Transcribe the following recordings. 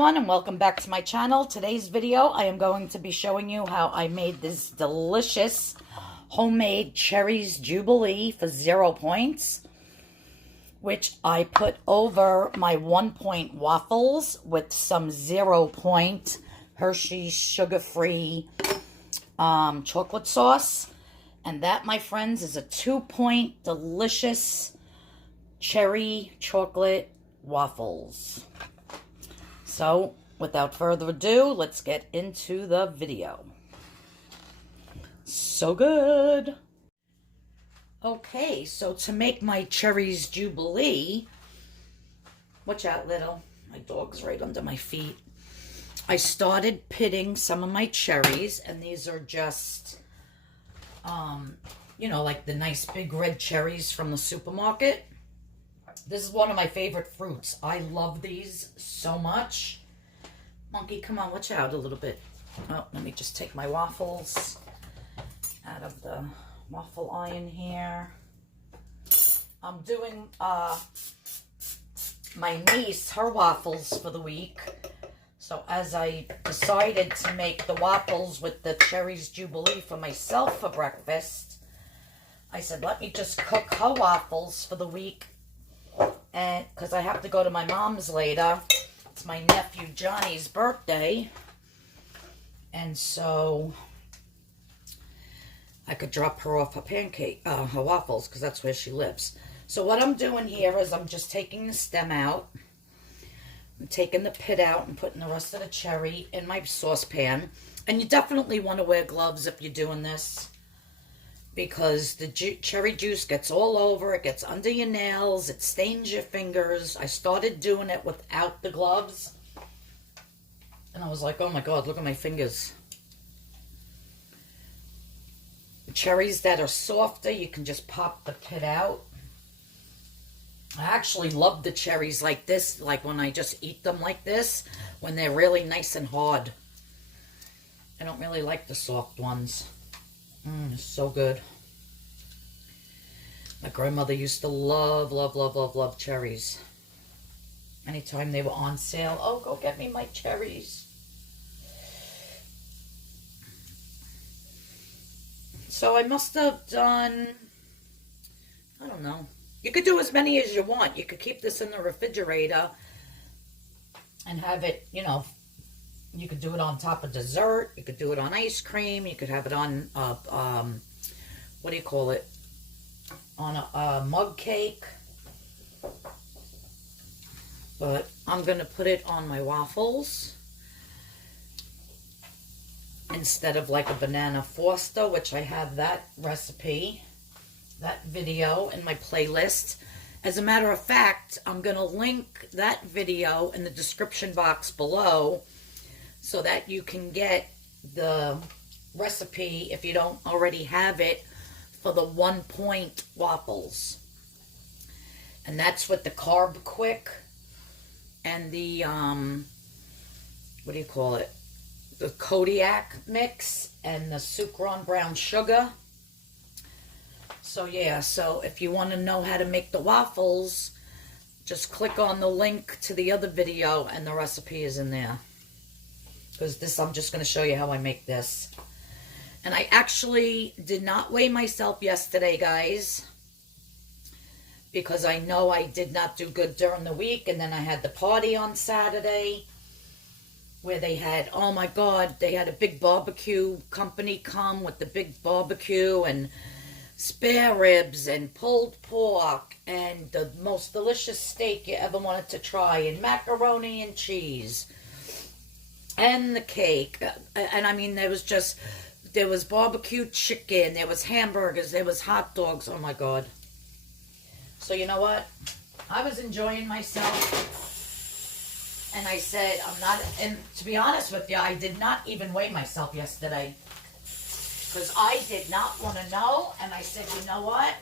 everyone, and welcome back to my channel. Today's video, I am going to be showing you how I made this delicious homemade cherries Jubilee for 0 points, which I put over my 1 point waffles with some 0 point Hershey's sugar-free chocolate sauce. And that, my friends, is a 2 point delicious cherry chocolate waffles. So, without further ado, let's get into the video. So good! Okay, so to make my cherries Jubilee, watch out, little. My dog's right under my feet. I started pitting some of my cherries, and these are just, you know, like the nice big red cherries from the supermarket. This is one of my favorite fruits. I love these so much. Monkey, come on, watch out a little bit. Oh, let me just take my waffles out of the waffle iron here. I'm doing my niece, her waffles for the week. So as I decided to make the waffles with the cherries Jubilee for myself for breakfast, I said, let me just cook her waffles for the week. And because I have to go to my mom's later. It's my nephew Johnny's birthday. And so I could drop her off her waffles, because that's where she lives. So what I'm doing here is I'm just taking the stem out. I'm taking the pit out and putting the rest of the cherry in my saucepan. And you definitely want to wear gloves if you're doing this, because the cherry juice gets all over, it gets under your nails, it stains your fingers. I started doing it without the gloves, and I was like, oh my God, look at my fingers. The cherries that are softer, you can just pop the pit out. I actually love the cherries like this, like when I just eat them like this, when they're really nice and hard. I don't really like the soft ones. It's so good. My grandmother used to love, love, love, love, love cherries. Anytime they were on sale, oh, go get me my cherries. So I must have done, I don't know. You could do as many as you want. You could keep this in the refrigerator and have it, you know, you could do it on top of dessert. You could do it on ice cream. You could have it on, what do you call it? On a mug cake. But I'm going to put it on my waffles instead of like a banana foster, which I have that recipe, that video in my playlist. As a matter of fact, I'm going to link that video in the description box below, so that you can get the recipe, if you don't already have it, for the 1 point waffles. And that's with the Carb Quick and the, what do you call it? The Kodiak mix and the Sukrin brown sugar. So yeah, so if you want to know how to make the waffles, just click on the link to the other video and the recipe is in there. Because this, I'm just going to show you how I make this. And I actually did not weigh myself yesterday, guys, because I know I did not do good during the week. And then I had the party on Saturday where they had, oh my God, they had a big barbecue company come with the big barbecue and spare ribs and pulled pork and the most delicious steak you ever wanted to try and macaroni and cheese. And the cake, and I mean, there was barbecue chicken, there was hamburgers, there was hot dogs. Oh my God. So you know what? I was enjoying myself, and I said, and to be honest with you, I did not even weigh myself yesterday, because I did not want to know, and I said, you know what?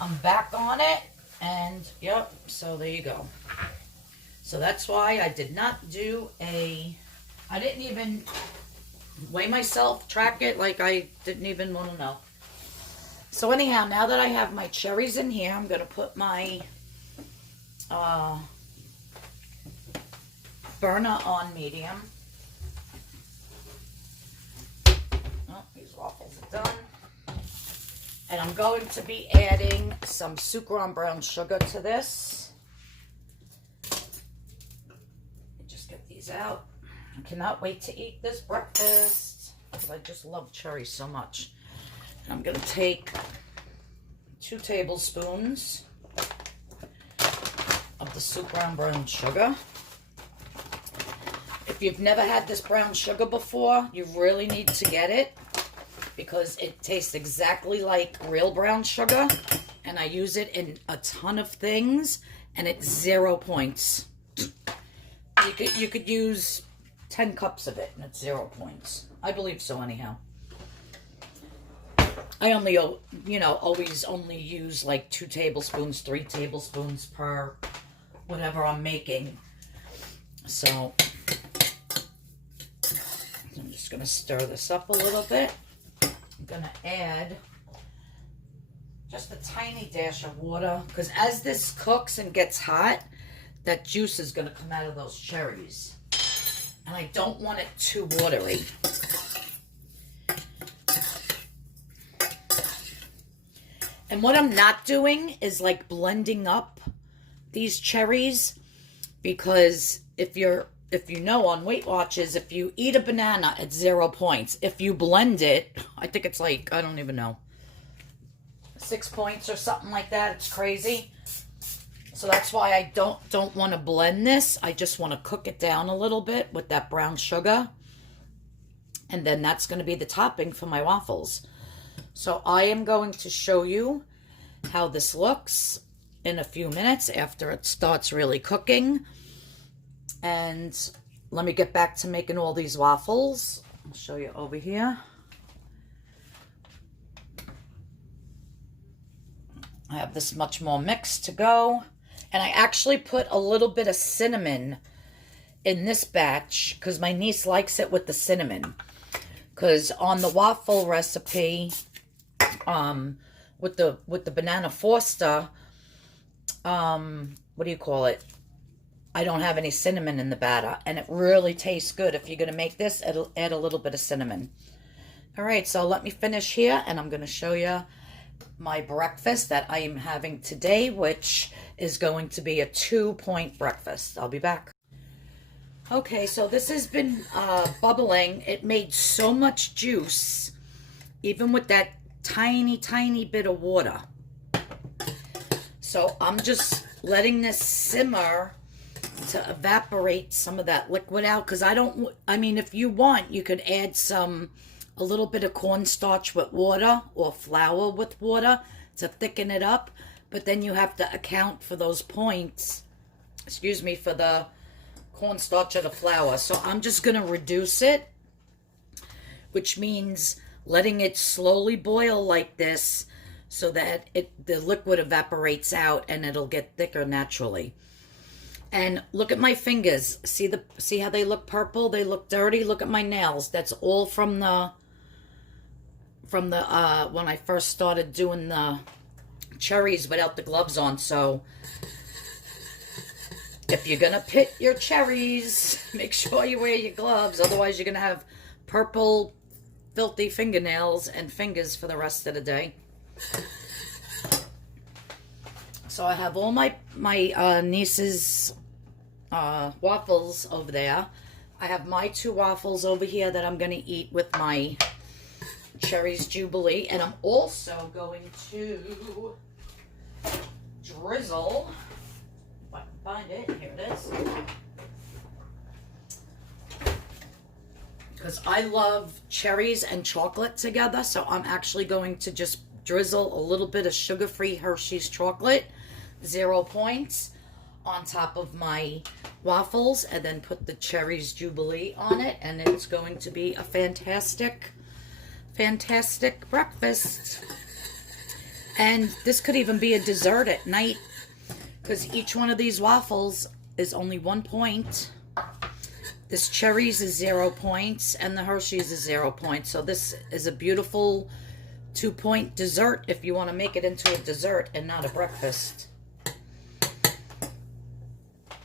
I'm back on it, and yep, so there you go. So that's why I did not do I didn't even weigh myself, track it, like I didn't even want to know. So anyhow, now that I have my cherries in here, I'm going to put my burner on medium. Oh, these waffles are done. And I'm going to be adding some Sukrin brown sugar to this. Just get these out. I cannot wait to eat this breakfast because I just love cherries so much. And I'm going to take 2 tablespoons of the Sukrin brown sugar. If you've never had this brown sugar before, you really need to get it because it tastes exactly like real brown sugar, and I use it in a ton of things, and it's 0 points. You could use 10 cups of it, and it's 0 points. I believe so, anyhow. I only, always only use like 2 tablespoons, 3 tablespoons per whatever I'm making. So I'm just going to stir this up a little bit. I'm going to add just a tiny dash of water because as this cooks and gets hot, that juice is going to come out of those cherries. And I don't want it too watery. And what I'm not doing is like blending up these cherries, because if you know on Weight Watchers, if you eat a banana at 0 points, if you blend it, I think it's like, I don't even know, 6 points or something like that. It's crazy. So that's why I don't want to blend this. I just want to cook it down a little bit with that brown sugar. And then that's going to be the topping for my waffles. So I am going to show you how this looks in a few minutes after it starts really cooking. And let me get back to making all these waffles. I'll show you over here. I have this much more mix to go. And I actually put a little bit of cinnamon in this batch because my niece likes it with the cinnamon. Because on the waffle recipe, with the banana foster, what do you call it? I don't have any cinnamon in the batter, and it really tastes good. If you're going to make this, it'll add a little bit of cinnamon. All right, so let me finish here, and I'm going to show you my breakfast that I am having today, which is going to be a 2-point breakfast. I'll be back. Okay, so this has been bubbling. It made so much juice, even with that tiny, tiny bit of water. So I'm just letting this simmer to evaporate some of that liquid out, because I mean, if you want, you could add a little bit of cornstarch with water or flour with water to thicken it up, but then you have to account for those points, for the cornstarch or the flour. So I'm just going to reduce it, which means letting it slowly boil like this so that the liquid evaporates out and it'll get thicker naturally. And look at my fingers. See how they look purple? They look dirty. Look at my nails. That's all from the when I first started doing the cherries without the gloves on. So if you're gonna pit your cherries, make sure you wear your gloves. Otherwise, you're gonna have purple, filthy fingernails and fingers for the rest of the day. So I have all my niece's waffles over there. I have my 2 waffles over here that I'm going to eat with my Cherries Jubilee. And I'm also going to drizzle, if I can find it, here it is. Because I love cherries and chocolate together, so I'm actually going to just drizzle a little bit of sugar-free Hershey's chocolate, 0 points, on top of my waffles, and then put the Cherries Jubilee on it, and it's going to be a fantastic, fantastic breakfast. And this could even be a dessert at night, because each one of these waffles is only 1 point. This Cherries is 0 points, and the Hershey's is 0 points. So this is a beautiful 2-point dessert if you want to make it into a dessert and not a breakfast.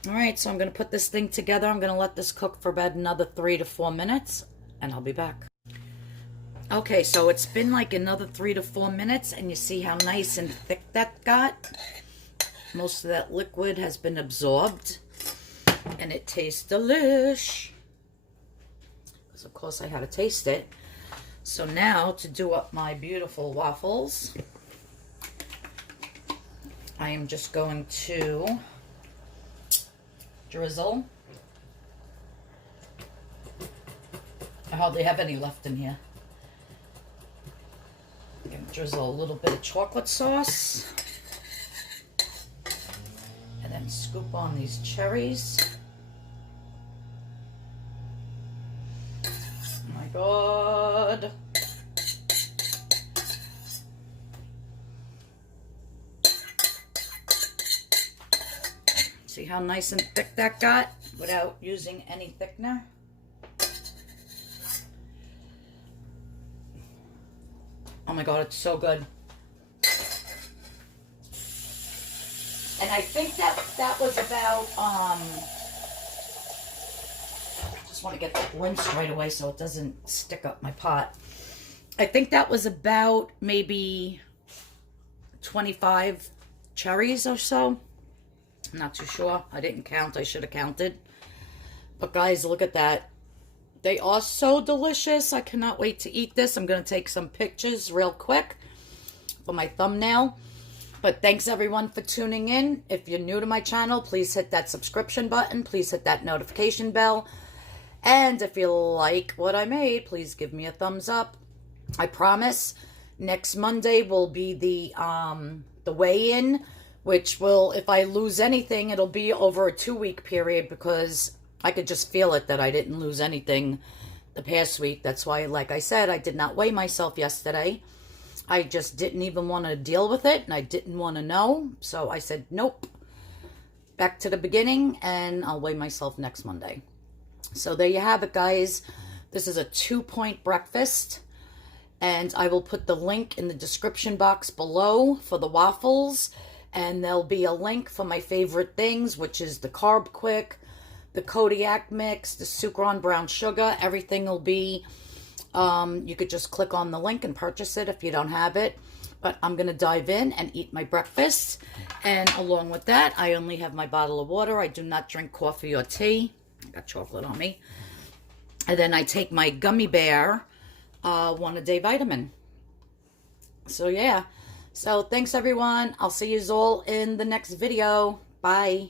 All right, so I'm going to put this thing together. I'm going to let this cook for about another 3 to 4 minutes, and I'll be back. Okay, so it's been like another 3 to 4 minutes, and you see how nice and thick that got? Most of that liquid has been absorbed, and it tastes delish. Because, of course, I had to taste it. So now, to do up my beautiful waffles, I am just going to drizzle. I hardly have any left in here. I'm going to drizzle a little bit of chocolate sauce. And then scoop on these cherries. Oh my God. See how nice and thick that got without using any thickener? Oh my God, it's so good. And I think that was about, just want to get that rinsed right away so it doesn't stick up my pot. I think that was about maybe 25 cherries or so. I'm not too sure. I didn't count. I should have counted. But guys, look at that. They are so delicious. I cannot wait to eat this. I'm going to take some pictures real quick for my thumbnail. But thanks everyone for tuning in. If you're new to my channel, please hit that subscription button. Please hit that notification bell. And if you like what I made, please give me a thumbs up. I promise next Monday will be the weigh-in, which will, if I lose anything, it'll be over a 2-week period because I could just feel it that I didn't lose anything the past week. That's why, like I said, I did not weigh myself yesterday. I just didn't even want to deal with it, and I didn't want to know. So I said, nope, back to the beginning, and I'll weigh myself next Monday. So there you have it, guys. This is a 2-point breakfast, and I will put the link in the description box below for the waffles, and there'll be a link for my favorite things, which is the Carb Quick, the Kodiak Mix, the Sukrin brown sugar. Everything will be, you could just click on the link and purchase it if you don't have it. But I'm going to dive in and eat my breakfast. And along with that, I only have my bottle of water. I do not drink coffee or tea. I got chocolate on me. And then I take my gummy bear, one-a-day vitamin. So yeah. So thanks everyone. I'll see you all in the next video. Bye.